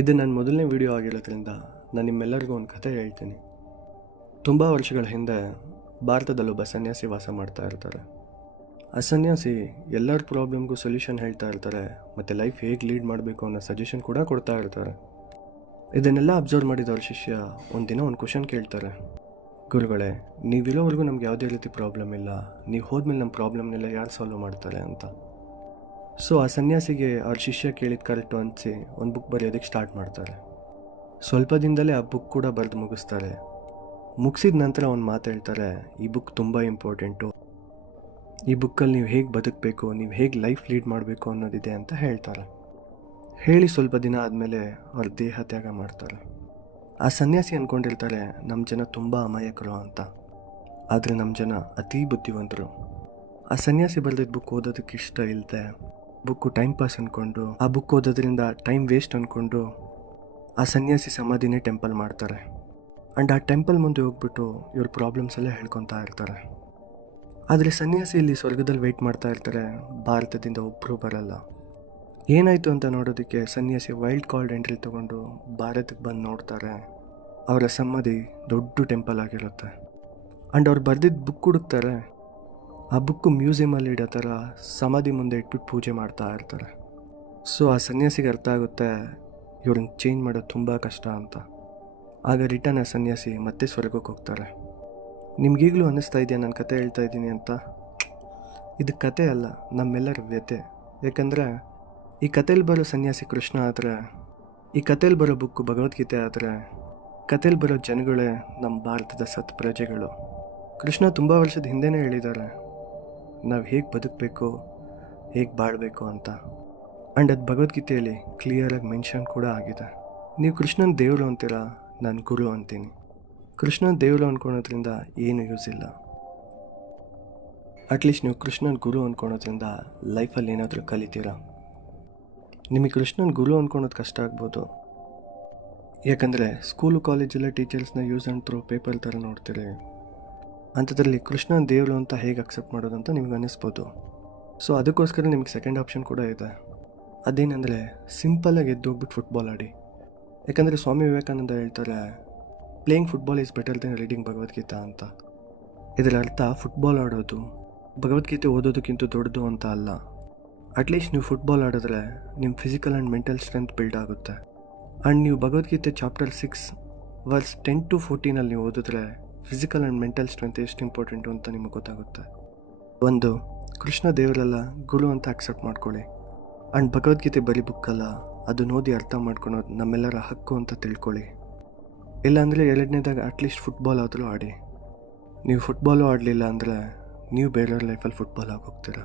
ಇದು ನನ್ನ ಮೊದಲನೇ ವಿಡಿಯೋ ಆಗಿರೋದ್ರಿಂದ ನಾನು ನಿಮ್ಮೆಲ್ಲರಿಗೂ ಒಂದು ಕಥೆ ಹೇಳ್ತೀನಿ. ತುಂಬ ವರ್ಷಗಳ ಹಿಂದೆ ಭಾರತದಲ್ಲೊಬ್ಬ ಸನ್ಯಾಸಿ ವಾಸ ಮಾಡ್ತಾ ಇರ್ತಾರೆ. ಆ ಸನ್ಯಾಸಿ ಎಲ್ಲರ ಪ್ರಾಬ್ಲಮ್ಗೂ ಸೊಲ್ಯೂಷನ್ ಹೇಳ್ತಾ ಇರ್ತಾರೆ ಮತ್ತು ಲೈಫ್ ಹೇಗೆ ಲೀಡ್ ಮಾಡಬೇಕು ಅನ್ನೋ ಸಜೆಷನ್ ಕೂಡ ಕೊಡ್ತಾ ಇರ್ತಾರೆ. ಇದನ್ನೆಲ್ಲ ಅಬ್ಸರ್ವ್ ಮಾಡಿದವ್ರ ಶಿಷ್ಯ ಒಂದಿನ ಒಂದು ಕ್ವಶನ್ ಕೇಳ್ತಾರೆ, ಗುರುಗಳೇ, ನೀವಿರೋವರೆಗೂ ನಮ್ಗೆ ಯಾವುದೇ ರೀತಿ ಪ್ರಾಬ್ಲಮ್ ಇಲ್ಲ, ನೀವು ಹೋದ್ಮೇಲೆ ನಮ್ಮ ಪ್ರಾಬ್ಲಮ್ನೆಲ್ಲ ಯಾರು ಸಾಲ್ವ್ ಮಾಡ್ತಾರೆ ಅಂತ. ಸೊ ಆ ಸನ್ಯಾಸಿಗೆ ಅವ್ರ ಶಿಷ್ಯ ಕೇಳಿದ ಕರೆಕ್ಟು ಅನಿಸಿ ಒಂದು ಬುಕ್ ಬರೆಯೋದಕ್ಕೆ ಸ್ಟಾರ್ಟ್ ಮಾಡ್ತಾರೆ. ಸ್ವಲ್ಪ ದಿನದಲ್ಲೇ ಆ ಬುಕ್ ಕೂಡ ಬರೆದು ಮುಗಿಸ್ತಾರೆ. ಮುಗಿಸಿದ ನಂತರ ಒಂದು ಮಾತು ಹೇಳ್ತಾರೆ, ಈ ಬುಕ್ ತುಂಬ ಇಂಪಾರ್ಟೆಂಟು, ಈ ಬುಕ್ಕಲ್ಲಿ ನೀವು ಹೇಗೆ ಬದುಕಬೇಕು, ನೀವು ಹೇಗೆ ಲೈಫ್ ಲೀಡ್ ಮಾಡಬೇಕು ಅನ್ನೋದಿದೆ ಅಂತ ಹೇಳ್ತಾರೆ. ಹೇಳಿ ಸ್ವಲ್ಪ ದಿನ ಆದಮೇಲೆ ಅವ್ರ ದೇಹ ತ್ಯಾಗ ಮಾಡ್ತಾರೆ. ಆ ಸನ್ಯಾಸಿ ಅಂದ್ಕೊಂಡಿರ್ತಾರೆ ನಮ್ಮ ಜನ ತುಂಬ ಅಮಾಯಕರು ಅಂತ, ಆದರೆ ನಮ್ಮ ಜನ ಅತೀ ಬುದ್ಧಿವಂತರು. ಆ ಸನ್ಯಾಸಿ ಬರೆದಿದ್ದ ಬುಕ್ ಓದೋದಕ್ಕೆ ಇಷ್ಟ ಇಲ್ಲದೆ ಬುಕ್ಕು ಟೈಮ್ ಪಾಸ್ ಅಂದ್ಕೊಂಡು, ಆ ಬುಕ್ ಓದೋದ್ರಿಂದ ಟೈಮ್ ವೇಸ್ಟ್ ಅಂದ್ಕೊಂಡು ಆ ಸನ್ಯಾಸಿ ಸಮಾಧಿನೇ ಟೆಂಪಲ್ ಮಾಡ್ತಾರೆ. ಆ್ಯಂಡ್ ಆ ಟೆಂಪಲ್ ಮುಂದೆ ಹೋಗ್ಬಿಟ್ಟು ಇವ್ರ ಪ್ರಾಬ್ಲಮ್ಸ್ ಎಲ್ಲ ಹೇಳ್ಕೊತಾ ಇರ್ತಾರೆ. ಆದರೆ ಸನ್ಯಾಸಿ ಇಲ್ಲಿ ಸ್ವರ್ಗದಲ್ಲಿ ವೆಯ್ಟ್ ಮಾಡ್ತಾ ಇರ್ತಾರೆ, ಭಾರತದಿಂದ ಒಬ್ಬರು ಬರಲ್ಲ. ಏನಾಯಿತು ಅಂತ ನೋಡೋದಕ್ಕೆ ಸನ್ಯಾಸಿ ವೈಲ್ಡ್ ಕಾರ್ಡ್ ಎಂಟ್ರಿ ತೊಗೊಂಡು ಭಾರತಕ್ಕೆ ಬಂದು ನೋಡ್ತಾರೆ. ಅವರ ಸಮಾಧಿ ದೊಡ್ಡ ಟೆಂಪಲ್ ಆಗಿರುತ್ತೆ. ಆ್ಯಂಡ್ ಅವ್ರು ಬರೆದಿದ್ದ ಬುಕ್ ಹುಡುಕ್ತಾರೆ. ಆ ಬುಕ್ಕು ಮ್ಯೂಸಿಯಮಲ್ಲಿ ಇಡೋ ಥರ ಸಮಾಧಿ ಮುಂದೆ ಇಟ್ಬಿಟ್ಟು ಪೂಜೆ ಮಾಡ್ತಾ ಇರ್ತಾರೆ. ಸೊ ಆ ಸನ್ಯಾಸಿಗೆ ಅರ್ಥ ಆಗುತ್ತೆ ಇವ್ರನ್ನ ಚೇಂಜ್ ಮಾಡೋದು ತುಂಬ ಕಷ್ಟ ಅಂತ. ಆಗ ರಿಟರ್ನ್ ಆ ಸನ್ಯಾಸಿ ಮತ್ತೆ ಸ್ವರ್ಗಕ್ಕೆ ಹೋಗ್ತಾರೆ. ನಿಮಗೀಗಲೂ ಅನ್ನಿಸ್ತಾ ಇದೆಯಾ ನಾನು ಕತೆ ಹೇಳ್ತಾ ಇದ್ದೀನಿ ಅಂತ? ಇದು ಕತೆ ಅಲ್ಲ, ನಮ್ಮೆಲ್ಲರ ವ್ಯಥೆ. ಯಾಕಂದರೆ ಈ ಕಥೆಯಲ್ಲಿ ಬರೋ ಸನ್ಯಾಸಿ ಕೃಷ್ಣ ಆದರೆ, ಈ ಕಥೆಯಲ್ಲಿ ಬರೋ ಬುಕ್ಕು ಭಗವದ್ಗೀತೆ ಆದರೆ, ಕಥೆಯಲ್ಲಿ ಬರೋ ಜನಗಳೇ ನಮ್ಮ ಭಾರತದ ಸತ್ ಪ್ರಜೆಗಳು. ಕೃಷ್ಣ ತುಂಬ ವರ್ಷದ ಹಿಂದೆನೇ ಹೇಳಿದ್ದಾರೆ ನಾವು ಹೇಗೆ ಬದುಕಬೇಕು, ಹೇಗೆ ಬಾಳಬೇಕು ಅಂತ. ಆ್ಯಂಡ್ ಅದು ಭಗವದ್ಗೀತೆಯಲ್ಲಿ ಕ್ಲಿಯರಾಗಿ ಮೆನ್ಷನ್ ಕೂಡ ಆಗಿದೆ. ನೀವು ಕೃಷ್ಣನ ದೇವರು ಅಂತೀರಾ, ನಾನು ಗುರು ಅಂತೀನಿ. ಕೃಷ್ಣನ ದೇವರು ಅಂದ್ಕೊಳೋದ್ರಿಂದ ಏನು ಯೂಸ್ ಇಲ್ಲ. ಅಟ್ಲೀಸ್ಟ್ ನೀವು ಕೃಷ್ಣನ ಗುರು ಅಂದ್ಕೊಳೋದ್ರಿಂದ ಲೈಫಲ್ಲಿ ಏನಾದರೂ ಕಲಿತೀರಾ. ನಿಮಗೆ ಕೃಷ್ಣನ ಗುರು ಅಂದ್ಕೊಳೋದು ಕಷ್ಟ ಆಗ್ಬೋದು, ಯಾಕಂದರೆ ಸ್ಕೂಲು ಕಾಲೇಜೆಲ್ಲ ಟೀಚರ್ಸ್ನ ಯೂಸ್ ಆ್ಯಂಡ್ ಥ್ರೋ ಪೇಪರ್ ಥರ ನೋಡ್ತೀರಿ. ಅಂಥದ್ರಲ್ಲಿ ಕೃಷ್ಣನ ದೇವರು ಅಂತ ಹೇಗೆ ಅಕ್ಸೆಪ್ಟ್ ಮಾಡೋದಂತ ನಿಮ್ಗೆ ಅನ್ನಿಸ್ಬೋದು. ಸೊ ಅದಕ್ಕೋಸ್ಕರ ನಿಮಗೆ ಸೆಕೆಂಡ್ ಆಪ್ಷನ್ ಕೂಡ ಇದೆ. ಅದೇನೆಂದರೆ ಸಿಂಪಲ್ಲಾಗಿ ಎದ್ದೋಗ್ಬಿಟ್ಟು ಫುಟ್ಬಾಲ್ ಆಡಿ. ಯಾಕಂದರೆ ಸ್ವಾಮಿ ವಿವೇಕಾನಂದ ಹೇಳ್ತಾರೆ, playing football is better then reading Bhagavadgita ಅಂತ. ಇದರ ಅರ್ಥ ಫುಟ್ಬಾಲ್ ಆಡೋದು ಭಗವದ್ಗೀತೆ ಓದೋದಕ್ಕಿಂತ ದೊಡ್ಡದು ಅಂತ ಅಲ್ಲ. ಅಟ್ಲೀಸ್ಟ್ ನೀವು ಫುಟ್ಬಾಲ್ ಆಡಿದ್ರೆ ನಿಮ್ಮ physical and mental strength build ಆಗುತ್ತೆ. ಆ್ಯಂಡ್ ನೀವು ಭಗವದ್ಗೀತೆ ಚಾಪ್ಟರ್ 6 ವರ್ಸ್ 10 to 14 ನೀವು ಓದಿದ್ರೆ ಫಿಸಿಕಲ್ ಆ್ಯಂಡ್ ಮೆಂಟಲ್ ಸ್ಟ್ರೆಂತ್ ಎಷ್ಟು ಇಂಪಾರ್ಟೆಂಟು ಅಂತ ನಿಮಗೆ ಗೊತ್ತಾಗುತ್ತೆ. ಒಂದು, ಕೃಷ್ಣ ದೇವರಲ್ಲ ಗುರು ಅಂತ ಅಕ್ಸೆಪ್ಟ್ ಮಾಡ್ಕೊಳ್ಳಿ. ಆ್ಯಂಡ್ ಭಗವದ್ಗೀತೆ ಬರೀ ಬುಕ್ಕಲ್ಲ, ಅದು ಓದಿ ಅರ್ಥ ಮಾಡ್ಕೊಳೋದು ನಮ್ಮೆಲ್ಲರ ಹಕ್ಕು ಅಂತ ತಿಳ್ಕೊಳ್ಳಿ. ಇಲ್ಲಾಂದರೆ ಎರಡನೇದಾಗ ಅಟ್ಲೀಸ್ಟ್ ಫುಟ್ಬಾಲ್ ಆದರೂ ಆಡಿ. ನೀವು ಫುಟ್ಬಾಲು ಆಡಲಿಲ್ಲ ಅಂದರೆ ನೀವು ಬೇರೆಯವ್ರ ಲೈಫಲ್ಲಿ ಫುಟ್ಬಾಲ್ ಆಗೋಗ್ತೀರ.